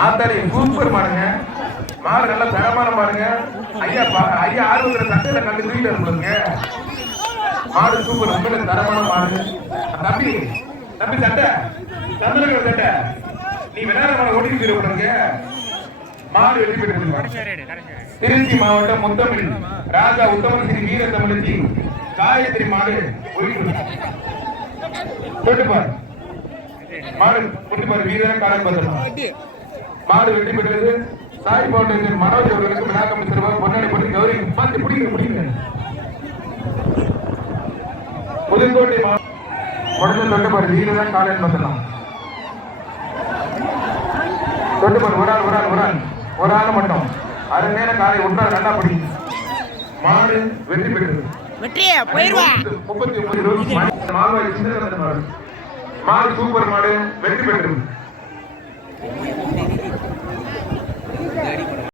ஆத்தாடி சூப்பர் மாடுங்க மாடு நல்ல தரமான மாடுங்க. ஐயா பா- ஐயா ஆர்வத்துல சட்டையில கண்டு தூக்கிட்டு இருப்பாங்க மாடு சூப்பர் ரொம்ப தரமான மாடு. தம்பி தம்பி சட்டை. சந்திரகிற சட்டை. நீ விநாயகர் மாடு ஓட்டிட்டு இருப்பாங்க மாடு வெற்றி பெற்றிருப்பாங்க திருச்சி மாவட்டம் முத்தமிழ். ராஜா உத்தமன் ஸ்ரீ வீர தமிழச்சி. காயத்ரி மாடு ஒளிவு தொட்டுப்பார் மாடு பாரு வீரன் காலம் பத்திரமா மாடு வெற்றி பெற்றது சாய் பவுண்டேஷன் மனோஜ் அவர்களுக்கு விழாக்கம் சிறுவர் பொன்னாடி கௌரி பார்த்து பிடிங்க பிடிங்க. புதுக்கோட்டை மாவட்டம் முடிஞ்ச தொட்டுப்பார் வீரன் காலம் பத்திரம் தொட்டுப்பார் ஒரு ஆள் ஒரு ஆள் ஒரு ஆள். ஒரு ஆள் மட்டும். அருமையான காலை ஒன்றால் நல்லா பிடி மாடு வெற்றி பெற்றது வெற்றியே போயிருவா. முப்பத்தி ஒன்பது மாடு. சூப்பர் மாடு வெற்றி பெற்றது